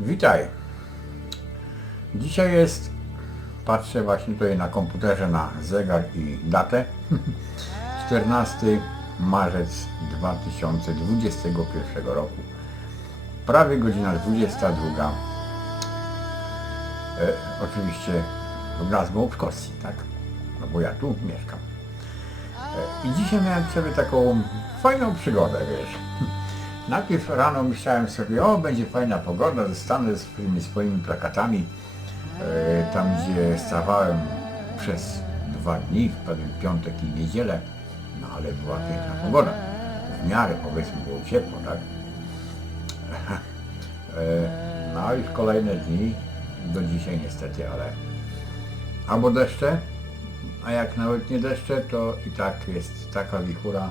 Witaj. Dzisiaj jest, patrzę właśnie tutaj na komputerze na zegar i datę. 14 marzec 2021 roku. Prawie godzina 22. E, oczywiście w Glasgow w Szkocji, tak? No bo ja tu mieszkam. E, I dzisiaj miałem sobie taką fajną przygodę, wiesz. Najpierw rano myślałem sobie, o będzie fajna pogoda, zostanę z tymi swoimi plakatami e, tam gdzie stawałem przez dwa dni, w pewien piątek i niedzielę, no ale była piękna pogoda. W miarę powiedzmy było ciepło, tak? E, no i w kolejne dni, do dzisiaj niestety, ale albo deszcze, a jak nawet nie deszcze, to i tak jest taka wichura,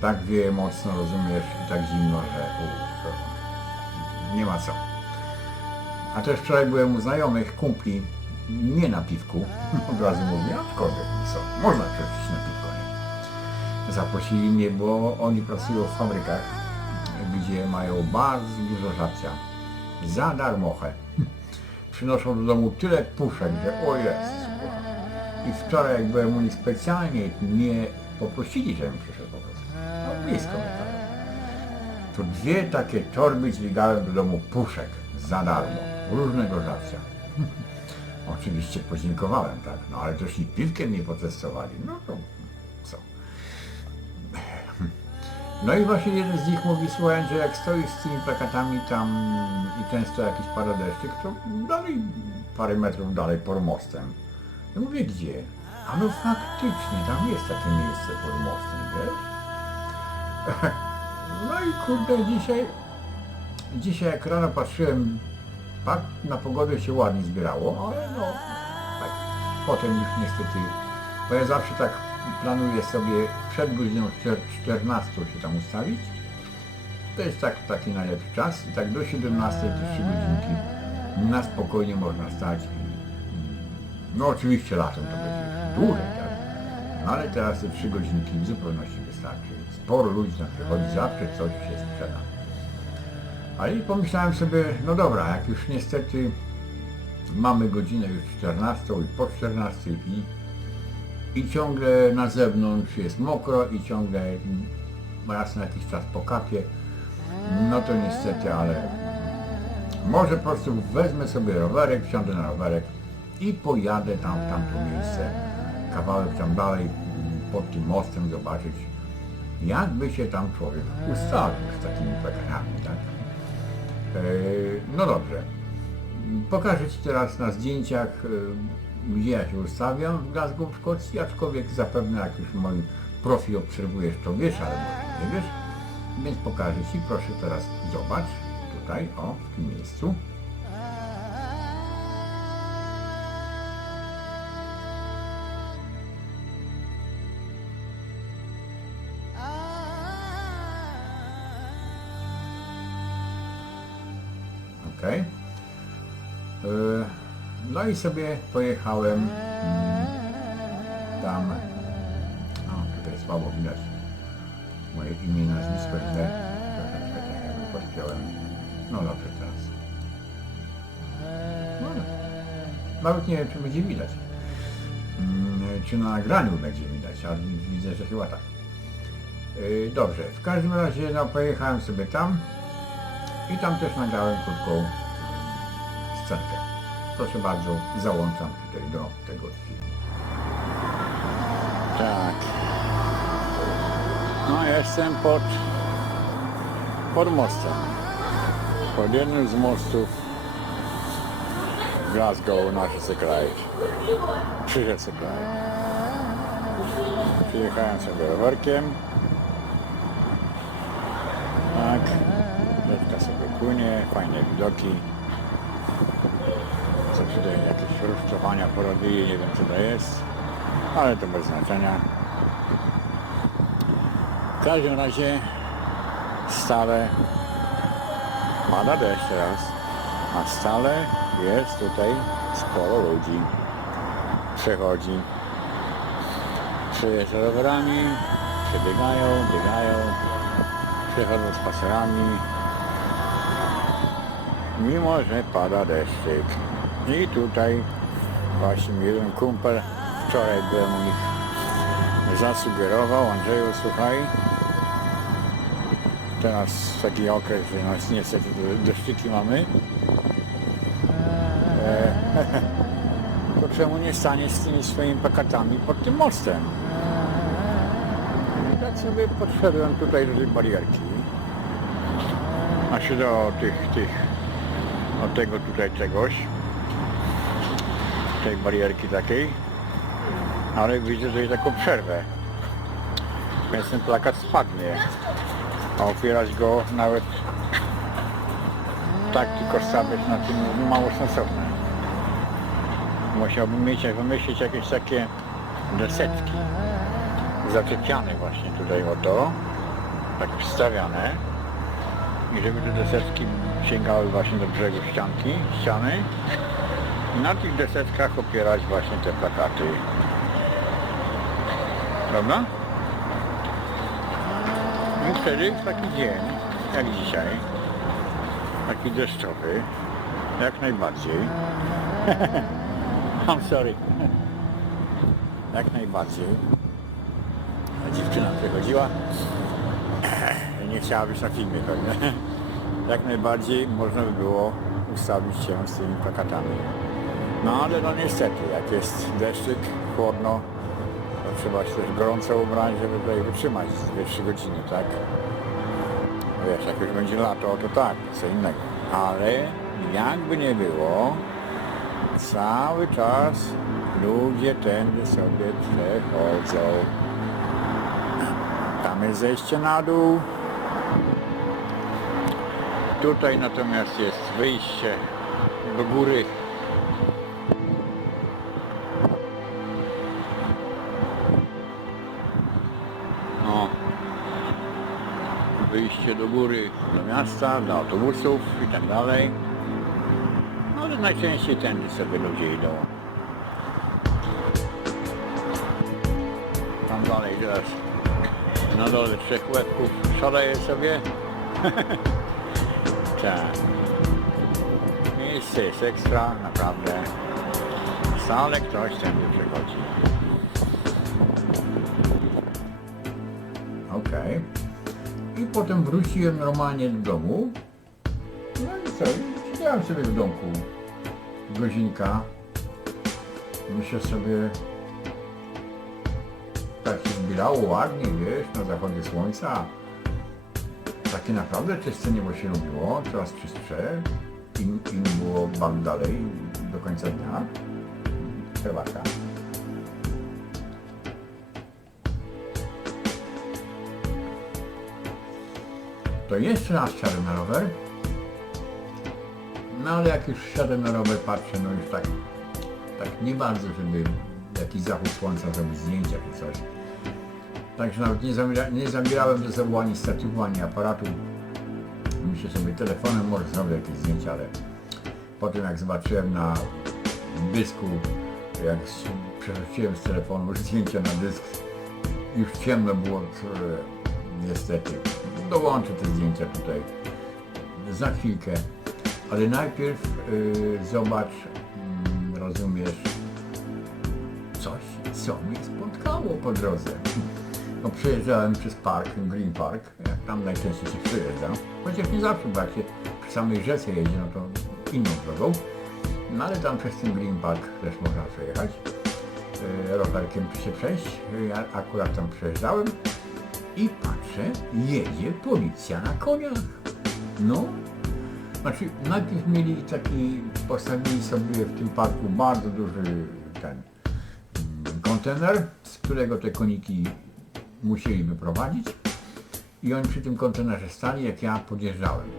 tak wieje mocno, rozumiesz, i tak zimno, że u, nie ma co. A też wczoraj byłem u znajomych, kumpli, nie na piwku, od razu mówię, aczkolwiek co, można przecież na piwko, nie? Zaprosili mnie, bo oni pracują w fabrykach, gdzie mają bardzo dużo żarcia. Za darmochę. Przynoszą do domu tyle puszek, że o jest. I wczoraj jak byłem u nich specjalnie nie poprosili, żebym przyszedł po prostu. No blisko to. To dwie takie torby dźwigałem do domu puszek za darmo. Różnego żarcia. Oczywiście podziękowałem, tak. No ale też i piwkiem mnie potestowali. No to co? No i właśnie jeden z nich mówi, słuchaj, że jak stoisz z tymi plakatami tam i często jakiś pada deszczyk, to dalej parę metrów dalej pod mostem. Ja mówię, gdzie? A no faktycznie, tam jest takie miejsce pod mostem, wiesz? No i kurde, dzisiaj, dzisiaj jak rano patrzyłem, tak na pogodę się ładnie zbierało, ale no, tak, potem już niestety, bo ja zawsze tak planuję sobie przed godziną 14 się tam ustawić. To jest tak, taki najlepszy czas i tak do 17 te 3 godzinki na spokojnie można stać. No oczywiście latem to będzie dłużej? No ale teraz te 3 godzinki w zupełności wystarczy. Sporo ludzi tam przychodzi, zawsze coś się sprzeda. Ale i pomyślałem sobie, no dobra, jak już niestety mamy godzinę już 14 i po 14 i i ciągle na zewnątrz jest mokro i ciągle raz na jakiś czas pokapie, no to niestety, ale może po prostu wezmę sobie rowerek, wsiądę na rowerek i pojadę tam w tamto miejsce, kawałek tam dalej pod tym mostem zobaczyć, jakby się tam człowiek ustawił z takimi plakatami, tak? Eee, no dobrze. Pokażę Ci teraz na zdjęciach, e, gdzie ja się ustawiam w Glasgow w Szkocji, aczkolwiek zapewne jak już mój profil obserwujesz, to wiesz, ale może nie wiesz. Więc pokażę Ci, proszę teraz zobacz, tutaj, o, w tym miejscu. I sobie pojechałem mm, tam. O, tutaj słabo widać moje imię i nazwisko źle. Trochę czekaj, jakby podpiąłem. No dobrze teraz. No, nawet nie wiem czy będzie widać. Mm, Czy na nagraniu będzie widać, ale widzę, że chyba tak. Y, Dobrze, w każdym razie no, pojechałem sobie tam i tam też nagrałem krótką scenkę. Proszę bardzo, załączam tutaj do tego filmu. Tak. No jestem pod, pod mostem. Pod jednym z mostów Glasgow na rzece Clyde. Przy rzece Clyde. Przyjechałem sobie rowerkiem. Tak. Rzeczka sobie płynie, fajne widoki. Rozczowania porodyje, nie wiem co to jest, ale to bez znaczenia. W każdym razie stale pada deszcz teraz, a stale jest tutaj sporo ludzi. Przechodzi. Przejeżdża rowerami, przebiegają, biegają, przechodzą spacerami, mimo że pada deszczyk. I tutaj właśnie jeden kumpel, wczoraj byłem u nich, zasugerował, Andrzeju słuchaj, teraz taki okres, że no, niestety te deszczyki mamy, e, to czemu nie staniesz z tymi swoimi plakatami pod tym mostem? I tak sobie podszedłem tutaj do tej barierki. Znaczy do tych, tych, od tego tutaj czegoś, tej barierki takiej, ale widzę tutaj taką przerwę, więc ten plakat spadnie, a opierać go nawet tak tylko stawiać na tym mało sensowne. Musiałbym mieć, wymyślić jakieś takie desetki zaczepiane właśnie tutaj o to, tak wstawiane. I żeby te deseczki sięgały właśnie do brzegu ścianki, ściany na tych deseczkach opierać właśnie te plakaty. Prawda? I wtedy w taki dzień, jak dzisiaj, taki deszczowy, jak najbardziej. I'm sorry. Jak najbardziej. A dziewczyna przychodziła. Nie chciała być na filmie pewnie. Jak najbardziej można by było ustawić się z tymi plakatami. No ale no niestety, jak jest deszczyk, chłodno, to trzeba się też gorąco ubrać, żeby tutaj wytrzymać 2-3 godziny, tak? Wiesz, jak już będzie lato, to tak, co innego. Ale jakby nie było, cały czas ludzie tędy sobie przechodzą. Tam jest zejście na dół. Tutaj natomiast jest wyjście do góry. Wyjście do góry, do miasta, do autobusów i tak dalej. No ale najczęściej tędy sobie ludzie idą. Tam dalej teraz na dole trzech łebków szaleje sobie. tak. Miejsce jest ekstra, naprawdę. Wcale ktoś tędy przechodzi. Okej. I potem wróciłem normalnie do domu. No i co? Siedziałem sobie w domku. Godzinka. Myślę sobie... Tak się zbierało ładnie, wiesz, na zachodzie słońca. Takie naprawdę czyste niebo się robiło, coraz czystsze. Im, im było bardzo dalej do końca dnia. Herbatka. To jeszcze raz siadłem na rower. No ale jak już siadłem na rower, patrzę, no już tak, tak nie bardzo, żeby jakiś zachód słońca zrobić zdjęcia czy coś. Także nawet nie, zamira, nie zabierałem ze sobą ani statywu, ani aparatu. Myślę sobie telefonem może zrobię jakieś zdjęcia, ale potem jak zobaczyłem na dysku, jak przerzuciłem z telefonu zdjęcia na dysk, już ciemno było, to, niestety. Dołączę te zdjęcia tutaj. Za chwilkę, ale najpierw y, zobacz, mm, rozumiesz, coś, co mnie spotkało po drodze. No przejeżdżałem przez park, Green Park, jak tam najczęściej się przejeżdżam, chociaż nie zawsze, bo jak się przy samej rzece jedzie, no to inną drogą, no ale tam przez ten Green Park też można przejechać, y, rowerkiem się przejść, ja akurat tam przejeżdżałem. I jedzie policja na koniach. No, znaczy najpierw mieli taki, postawili sobie w tym parku bardzo duży ten mm, kontener, z którego te koniki musieli wyprowadzić i oni przy tym kontenerze stali, jak ja podjeżdżałem.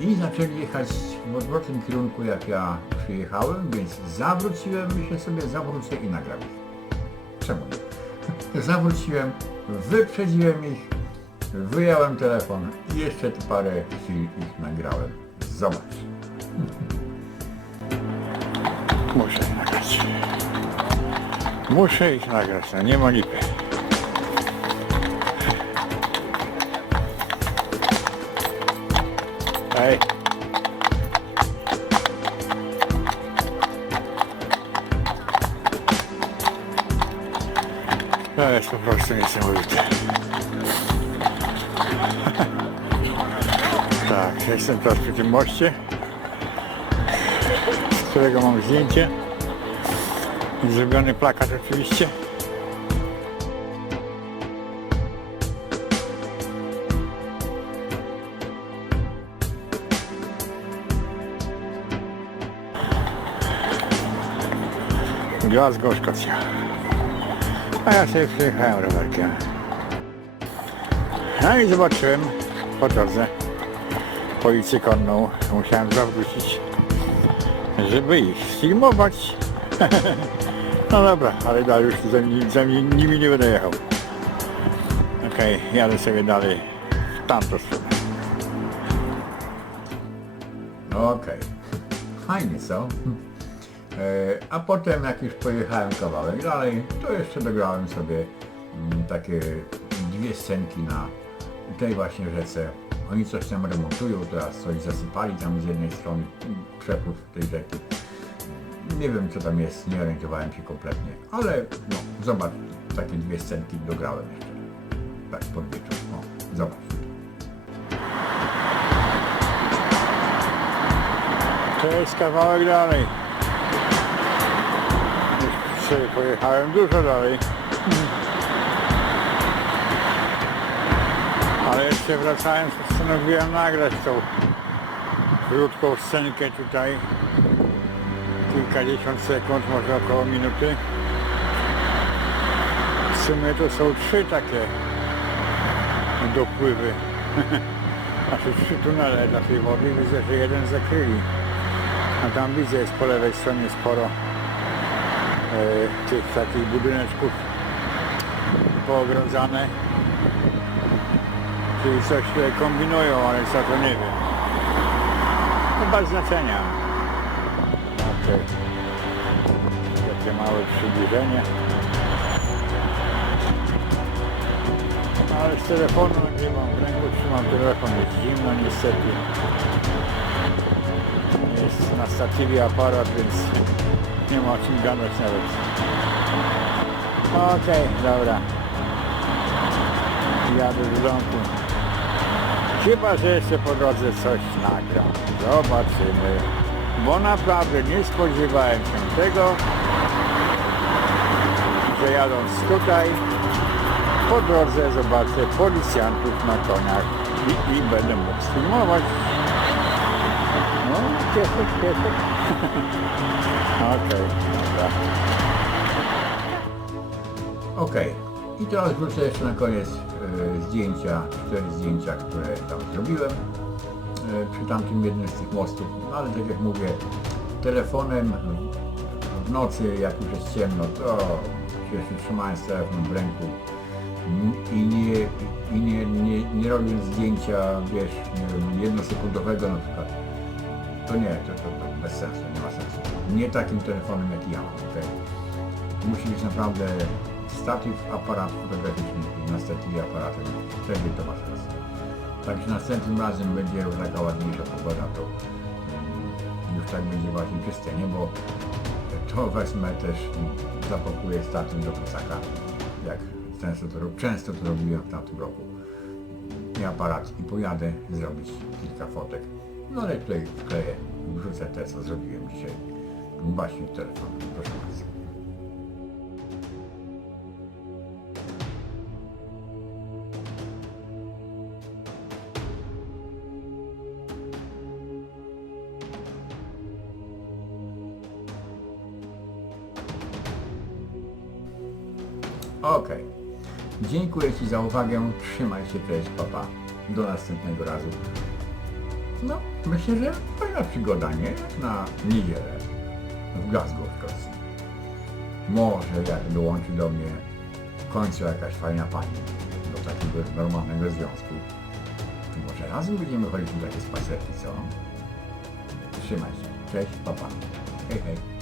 I zaczęli jechać w odwrotnym kierunku, jak ja przyjechałem, więc zawróciłem, myślę sobie, zawrócę i nagram. Czemu? Zawróciłem, wyprzedziłem ich, Wyjąłem telefon i jeszcze parę chwil ich nagrałem. Zobacz. Muszę ich nagrać. Muszę ich nagrać, no nie ma lipy. Hej. To jest po prostu niesamowite. Jestem teraz przy tym moście, z którego mam zdjęcie. Zrobiony plakat oczywiście. Glasgow, Szkocja. A ja sobie przyjechałem rowerkiem. No i zobaczyłem po drodze policję konną. Musiałem zawrócić, żeby ich filmować. No dobra, ale dalej już za ni- nimi nie będę jechał. Okej, jadę sobie dalej w tamtą stronę. Okej. Fajnie, co? E, A potem jak już pojechałem kawałek dalej, to jeszcze dograłem sobie mm, takie dwie scenki na tej właśnie rzece. Oni coś tam remontują, teraz coś zasypali tam z jednej strony przepływ tej rzeki. Nie wiem co tam jest, nie orientowałem się kompletnie, ale no zobacz, takie dwie scenki dograłem jeszcze. Tak pod wieczór. O, zobacz. To jest kawałek dalej. Już pojechałem dużo dalej. Ale jeszcze wracając postanowiłem nagrać tą krótką scenkę tutaj. Kilkadziesiąt sekund, może około minuty. W sumie to są trzy takie dopływy. Znaczy trzy tunele dla tej wody. Widzę, że jeden zakryli. A tam widzę, jest po lewej stronie sporo e, tych takich budyneczków Czyli coś tutaj kombinują, ale co to nie wiem. No bez znaczenia. Takie, takie małe przybliżenie. Ale z telefonu nie mam w ręku, trzymam telefon, jest zimno niestety. Jest na statywie aparat, więc nie ma o czym gadać nawet. Okej, dobra. Jadę do domku. Chyba, że jeszcze po drodze coś nagram. Zobaczymy. Bo naprawdę nie spodziewałem się tego, że jadąc tutaj, po drodze zobaczę policjantów na koniach i, i będę mógł filmować. No, cieszę, cieszę. Okej, dobra. Okej. I teraz wrócę jeszcze na koniec zdjęcia, cztery zdjęcia, które tam zrobiłem e, przy tamtym jednym z tych mostów. No, ale tak jak mówię, telefonem w nocy, jak już jest ciemno, to się trzymając telefon w ręku i nie, i nie, nie, nie robiąc zdjęcia, wiesz, jednosekundowego na przykład, to nie, to, to, to bez sensu, nie ma sensu. Nie takim telefonem jak ja mam, okej? musi być naprawdę statyw, aparat fotograficzny i na statywie aparatem. Wtedy to ma sens. Także następnym razem będzie taka ładniejsza pogoda, to mm, już tak będzie właśnie czyste niebo. To wezmę też, zapakuję statyw do plecaka, jak często to, często to robiłem w tamtym roku. I aparat i pojadę zrobić kilka fotek. No ale tutaj wkleję, wrzucę te co zrobiłem dzisiaj. Właśnie telefon, proszę bardzo. Dziękuję Ci za uwagę. Trzymaj się, cześć, papa. Do następnego razu. No, myślę, że fajna przygoda, nie? Jak na niedzielę w Glasgow, w. Może jak dołączy do mnie w końcu jakaś fajna pani do takiego normalnego związku, może razem będziemy chodzić na takie spacerki, co? Trzymaj się. Cześć, papa. Hej, hej.